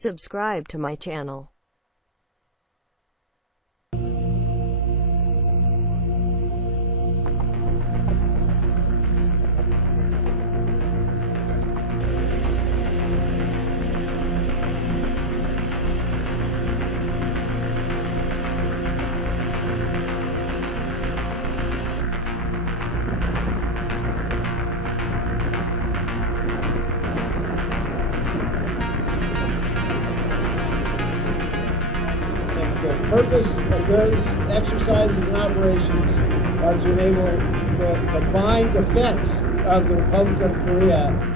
Subscribe to my channel. The purpose of those exercises and operations are to enable the combined defense of the Republic of Korea.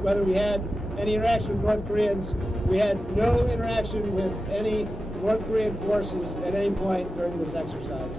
Whether we had any interaction with North Koreans, we had no interaction with any North Korean forces at any point during this exercise.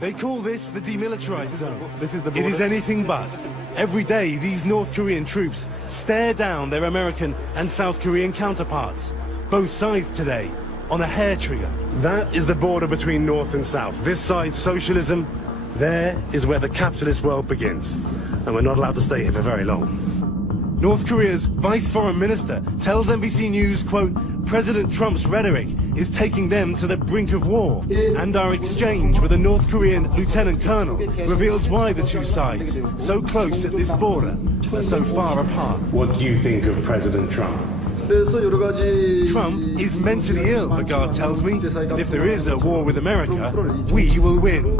They call this the demilitarized zone. It is anything but. Every day, these North Korean troops stare down their American and South Korean counterparts. Both sides today on a hair trigger. That is the border between North and South. This side, socialism. There is where the capitalist world begins. And we're not allowed to stay here for very long. North Korea's Vice Foreign Minister tells NBC News, quote, President Trump's rhetoric is taking them to the brink of war. And our exchange with a North Korean lieutenant colonel reveals why the two sides, so close at this border, are so far apart. What do you think of President Trump? Trump is mentally ill, the guard tells me. And if there is a war with America, we will win.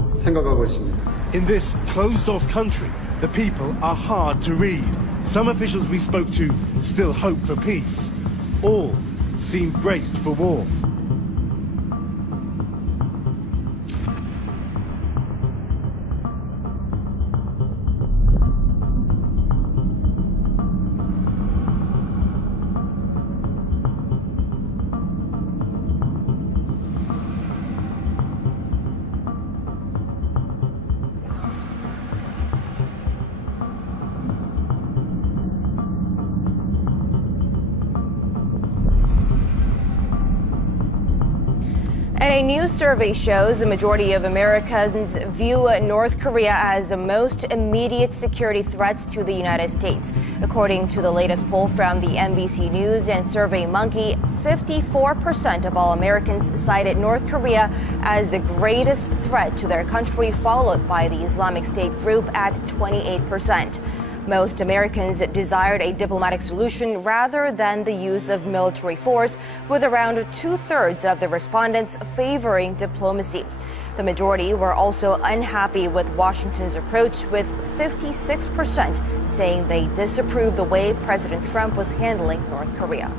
In this closed-off country, the people are hard to read. Some officials we spoke to still hope for peace. All seem braced for war. And a new survey shows a majority of Americans view North Korea as the most immediate security threats to the United States. According to the latest poll from the NBC News and SurveyMonkey, 54% of all Americans cited North Korea as the greatest threat to their country, followed by the Islamic State group at 28%. Most Americans desired a diplomatic solution rather than the use of military force, with around two-thirds of the respondents favoring diplomacy. The majority were also unhappy with Washington's approach, with 56% saying they disapprove the way President Trump was handling North Korea.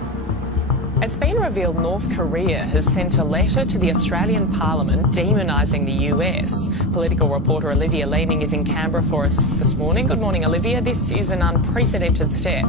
It's been revealed North Korea has sent a letter to the Australian Parliament demonising the US. Political reporter Olivia Leeming is in Canberra for us this morning. Good morning, Olivia. This is an unprecedented step.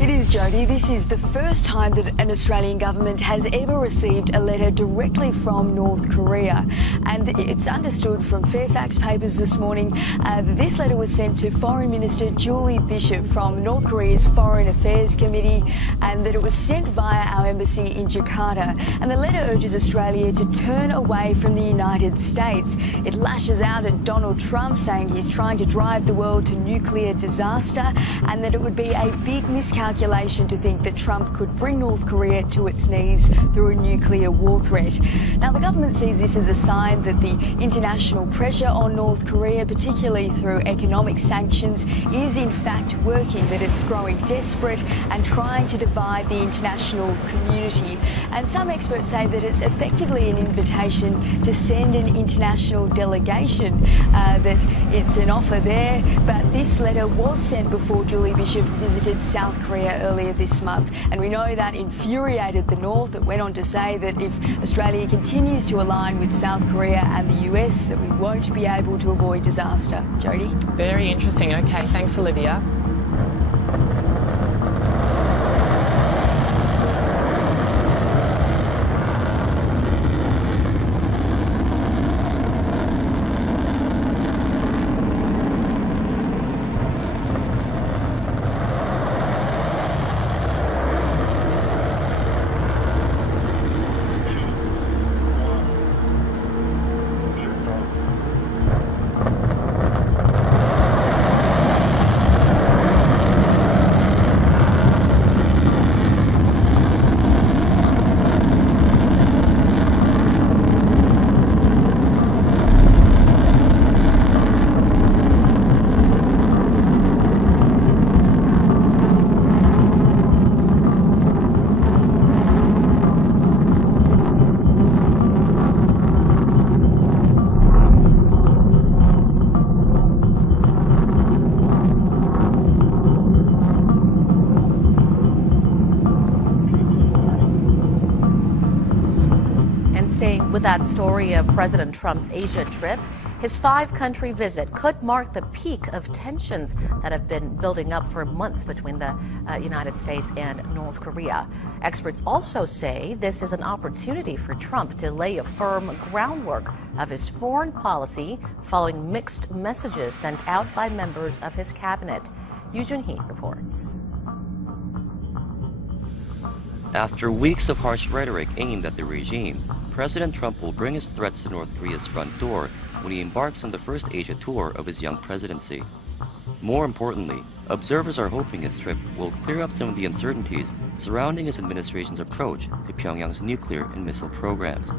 It is, Jodie. This is the first time that an Australian government has ever received a letter directly from North Korea. And it's understood from Fairfax Papers this morning that this letter was sent to Foreign Minister Julie Bishop from North Korea's Foreign Affairs Committee, and that it was sent via our embassy in Jakarta. And the letter urges Australia to turn away from the United States. It lashes out at Donald Trump, saying he's trying to drive the world to nuclear disaster, and that it would be a big miscalculation calculation to think that Trump could bring North Korea to its knees through a nuclear war threat. Now, the government sees this as a sign that the international pressure on North Korea, particularly through economic sanctions, is in fact working, that it's growing desperate and trying to divide the international community. And some experts say that it's effectively an invitation to send an international delegation, that it's an offer there. But this letter was sent before Julie Bishop visited South Korea earlier this month. And we know that infuriated the North. It went on to say that if Australia continues to align with South Korea and the US, that we won't be able to avoid disaster. Jody? Very interesting. Okay, thanks, Olivia. With that story of President Trump's Asia trip, his 5-country visit could mark the peak of tensions that have been building up for months between the United States and North Korea. Experts also say this is an opportunity for Trump to lay a firm groundwork of his foreign policy following mixed messages sent out by members of his cabinet. Yoo Jun-hee reports. After weeks of harsh rhetoric aimed at the regime, President Trump will bring his threats to North Korea's front door when he embarks on the first Asia tour of his young presidency. More importantly, observers are hoping his trip will clear up some of the uncertainties surrounding his administration's approach to Pyongyang's nuclear and missile programs.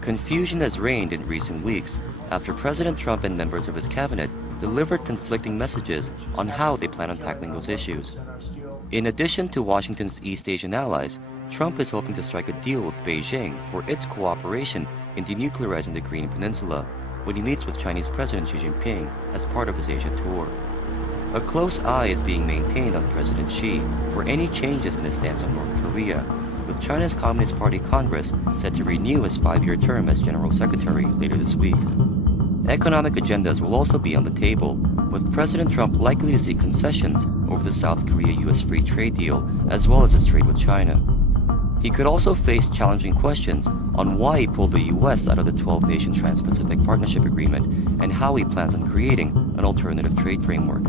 Confusion has reigned in recent weeks after President Trump and members of his cabinet delivered conflicting messages on how they plan on tackling those issues. In addition to Washington's East Asian allies, Trump is hoping to strike a deal with Beijing for its cooperation in denuclearizing the Korean Peninsula when he meets with Chinese President Xi Jinping as part of his Asia tour. A close eye is being maintained on President Xi for any changes in his stance on North Korea, with China's Communist Party Congress set to renew his 5-year term as General Secretary later this week. Economic agendas will also be on the table, with President Trump likely to see concessions over the South Korea-US free trade deal, as well as his trade with China. He could also face challenging questions on why he pulled the US out of the 12-nation Trans-Pacific Partnership Agreement and how he plans on creating an alternative trade framework.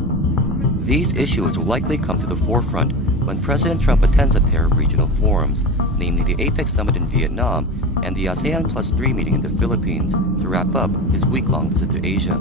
These issues will likely come to the forefront when President Trump attends a pair of regional forums, namely the APEC Summit in Vietnam and the ASEAN Plus 3 meeting in the Philippines, to wrap up his week-long visit to Asia.